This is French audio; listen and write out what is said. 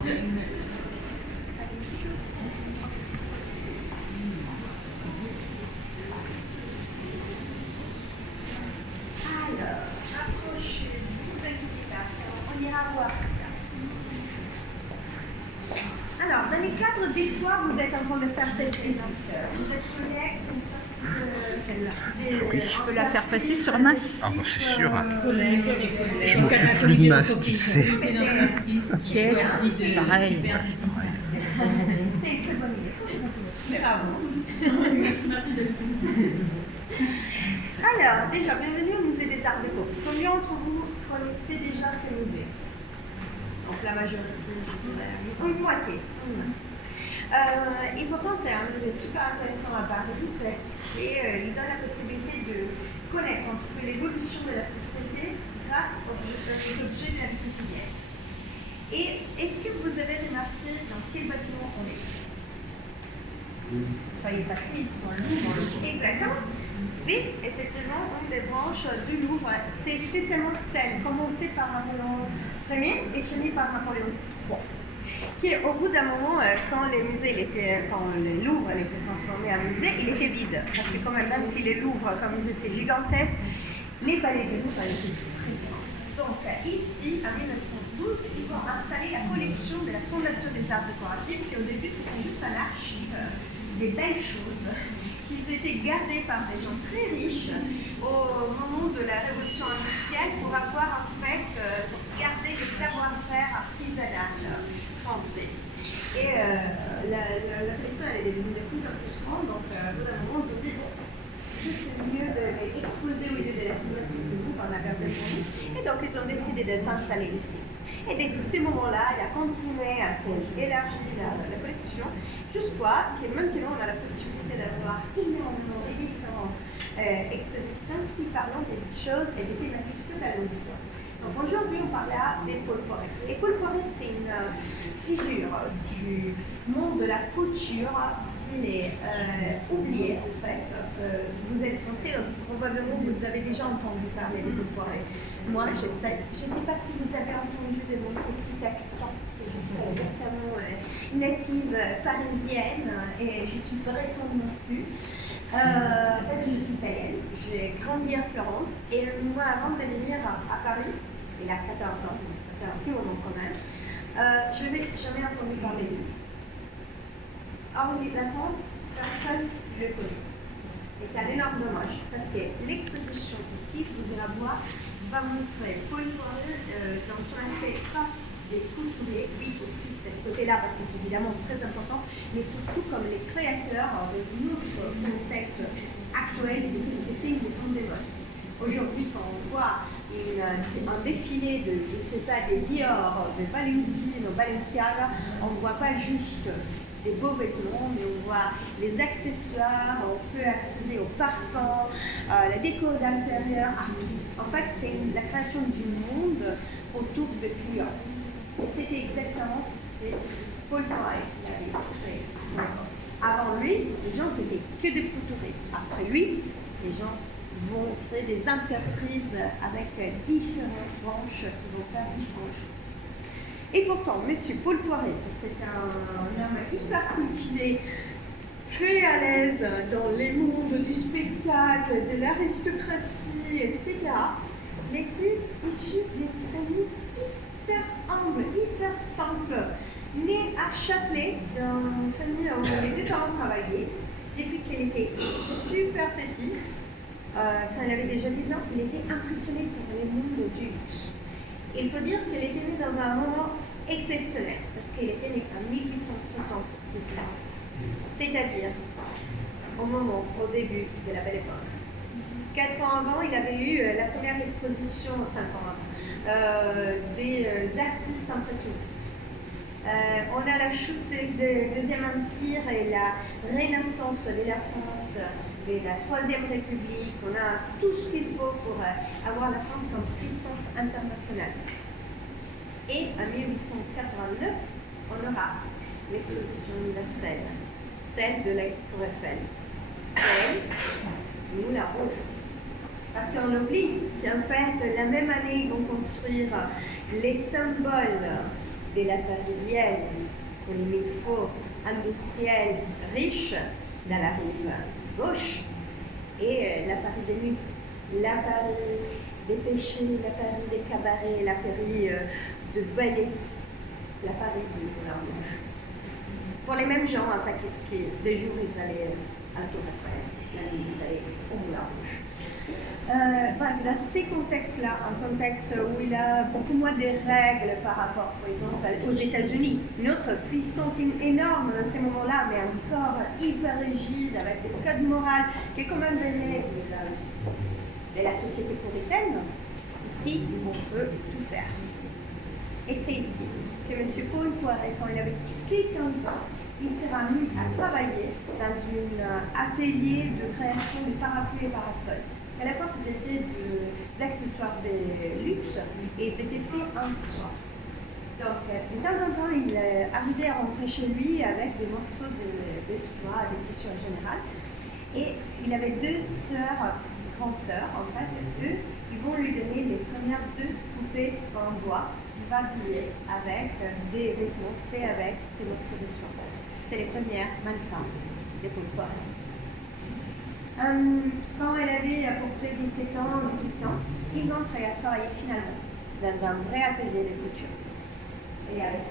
Approchez-vous, vous inquiétez pas, on ira voir ça. Alors, dans les cadres d'espoir, vous êtes en train de faire cette visite. Vous êtes collègue, c'est une sorte de... Celle-là. Oui. Je peux la faire passer sur masse. Ah bah c'est sûr. Je Je m'occupe plus de masse, tu sais. CS, c'est pareil. C'est une très bonne idée. Bravo. Alors, déjà, bienvenue au musée des Arts Déco. Combien d'entre vous connaissez déjà ces musées? Donc la majorité, je dirais, une moitié. Et pourtant, c'est un musée super intéressant à Paris parce qu'il donne la possibilité de connaître un peu l'évolution de la société grâce aux objets de la vie quotidienne. Et est-ce que vous avez remarqué dans quel bâtiment on est? Soyez pas triste, dans le Louvre. Exactement. C'est effectivement une des branches du Louvre. C'est spécialement celle commencée par Napoléon Ier et finie par Napoléon III. Qui, au bout d'un moment, quand le Louvre était transformé en musée, il était vide. Parce que quand même si le Louvre comme musée c'est gigantesque, les palais du Louvre étaient très grands. Donc ici, en 1912, ils vont installer la collection de la Fondation des Arts Décoratifs, qui au début c'était juste un archive des belles choses qui étaient gardées par des gens très riches au moment de la révolution industrielle pour avoir en fait gardé le savoir-faire artisanal français. Et la collection elle est devenue de plus en plus grande, donc au bout d'un moment on se dit bon, c'est mieux de les exposer au lieu de les mettre au Louvre, on a gardé pour nous. Et donc ils ont décidé de s'installer ici. Et dès ces moments-là, il a continué à s'élargir la collection jusqu'à que maintenant on a la possibilité d'avoir énormément de différentes expositions qui parlent des choses et des thématiques totalement différentes. Donc aujourd'hui, on parlera de Paul Poiret. Et Paul Poiret, c'est une figure du monde de la couture qu'il est oublié en fait. Vous êtes français, donc probablement vous avez déjà entendu parler de Paul Poiret. Moi, je ne sais pas si vous avez entendu de mon petit accent, que je suis exactement native parisienne et je suis bretonne non plus. En fait, je suis italienne, j'ai grandi à Florence et moi, avant de venir à Paris, il a 14 ans, donc ça fait un petit moment quand même, je n'avais jamais entendu parler de lui. Hormis la France, personne ne le connaît. Et c'est un énorme dommage parce que l'exposition ici, vous allez voir, va montrer Paul Poiret dans son aspect pas des couturiers, oui aussi c'est ce côté-là parce que c'est évidemment très important, mais surtout comme les créateurs de notre concept actuel de ce que c'est une maison des modes. Aujourd'hui, quand on voit un défilé de, je ne sais pas, des Dior, de Valentino, Balenciaga, on ne voit pas juste des beaux vêtements, mais on voit les accessoires, on peut accéder aux parfums, la déco d'intérieur. En fait, c'est la création du monde autour des clients. Et c'était exactement ce que Paul Poiret avait créé à 5 ans. Avant lui, les gens, c'était que des couturiers. Après lui, les gens vont créer des entreprises avec différentes branches qui vont faire différentes choses. Et pourtant, M. Paul Poiret, c'est un homme hyper cultivé, très à l'aise dans les mondes du spectacle, de l'aristocratie, etc. Il était issu d'une famille hyper humble, hyper simple, né à Châtelet, dans une famille où les deux parents travaillaient. Depuis qu'il était super petit, quand il avait déjà 10 ans, il était impressionné par les mondes du luxe. Il faut dire qu'il était né dans un moment exceptionnel, parce qu'il était né en 1860 de cela. C'est-à-dire au début de la Belle Époque. 4 ans avant, il avait eu la première exposition, 5 ans avant, des artistes impressionnistes. On a la chute du Deuxième Empire et la renaissance de la France et la Troisième République. On a tout ce qu'il faut pour avoir la France comme puissance internationale. Et en 1889, on aura l'exposition universelle, celle de la Tour Eiffel, celle nous la rose. Parce qu'on oublie qu'en fait, la même année, ils vont construire les symboles de la Parisienne, pour les métros industriels riches dans la rive gauche, et la Paris des nuits, la Paris des péchés, la Paris des cabarets, la Paris de ballet, la Paris du Moulin Rouge. Pour les mêmes gens, en fait, qui de jour ils allaient à la Tour Eiffel, la nuit ils allaient au Moulin Rouge. Dans ces contextes-là, un contexte où il a beaucoup moins de règles par rapport, par exemple, aux États-Unis, notre puissance énorme dans ces moments-là, mais encore hyper rigide, avec des codes moraux qui est quand même donné de la société puritaine. Ici, on peut tout faire. Et c'est ici que M. Paul Poiret, quand il avait 15 ans, il s'est mis à travailler dans un atelier de création de parapluies et parasols. À l'époque, ils étaient des accessoires de luxe et ils étaient faits en soie. Donc, de temps en temps, il arrivait à rentrer chez lui avec des morceaux de soie, des tissus en général. Et il avait deux sœurs, grandes sœurs, en fait. Eux, ils vont lui donner les premières 2 poupées en bois qu'il va habiller avec des vêtements faits avec ces morceaux de soie. C'est les premières mannequins de Paul Poiret. Quand elle avait à peu près 17 ans, 18 ans, il rentrait à travailler finalement dans un vrai atelier de couture. Et avec